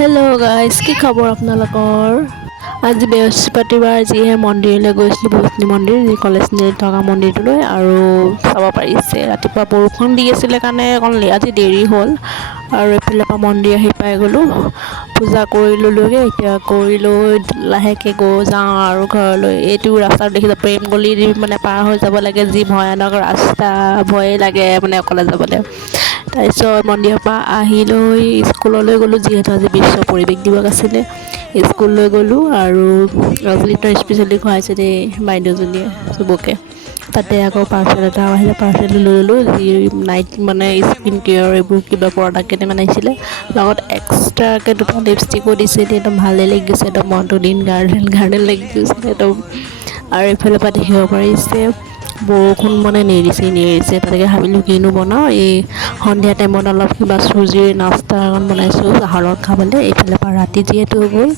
Hello' guys, কি খবৰ আপোনালোকৰ? আজি বৃহস্পতিবাৰ যিহে মন্দিৰলৈ গৈছিলোঁ, ভূতনি মন্দিৰ, যি কলেজ থকা মন্দিৰটোলৈ। আৰু চাব পাৰিছে ৰাতিপুৱা বৰষুণ দি আছিলে কাৰণে অকণ আজি দেৰি হ'ল। আৰু এইফালৰ পৰা মন্দিৰ আহি পাই গ'লোঁ, পূজা কৰি ল'লোঁগৈ। এতিয়া কৰি লৈ লাহেকৈ যাওঁ আৰু ঘৰলৈ। এইটো ৰাস্তাত দেখিছোঁ প্ৰেম গলি মানে পাৰ হৈ যাব লাগে, যি ভয়ানক ৰাস্তা, ভয়ে লাগে মানে অকলে যাবলৈ। তাৰপিছত মন্দিৰৰ পৰা আহি লৈ স্কুললৈ গ'লোঁ, যিহেতু আজি বিশ্ব পৰিৱেশ দিৱস আছিলে। স্কুললৈ গ'লোঁ আৰু আজি স্পেচিয়েলি খুৱাইছে দেই বাইদেউজনীয়ে চবকে। তাতে আকৌ পাৰ্চেল এটা আহিলে, পাৰ্চেলটো লৈ ল'লোঁ, যি নাইট মানে স্কিন কেয়াৰ এইবোৰ কিবা প্ৰডাক্ট কেইটামান আহিছিলে। লগত এক্সট্ৰাকৈ দুটা লিপষ্টিকো দিছে, একদম ভালেই লাগি গৈছে, একদম মনটো দিন গাৰ্ডেন লাগি গৈছে একদম। আৰু এইফালৰ পৰা দেখিব পাৰিছে বৰষুণ মানে নেৰিছে। তাকে ভাবিলোঁ কিনো বনাওঁ, এই সন্ধিয়া টাইমত অলপ কিবা চুজিৰ নাস্তা অকণ বনাইছোঁ চাহৰ লগত খাবলৈ। এইফালৰ পৰা ৰাতি যিহেতু হৈ গ'ল,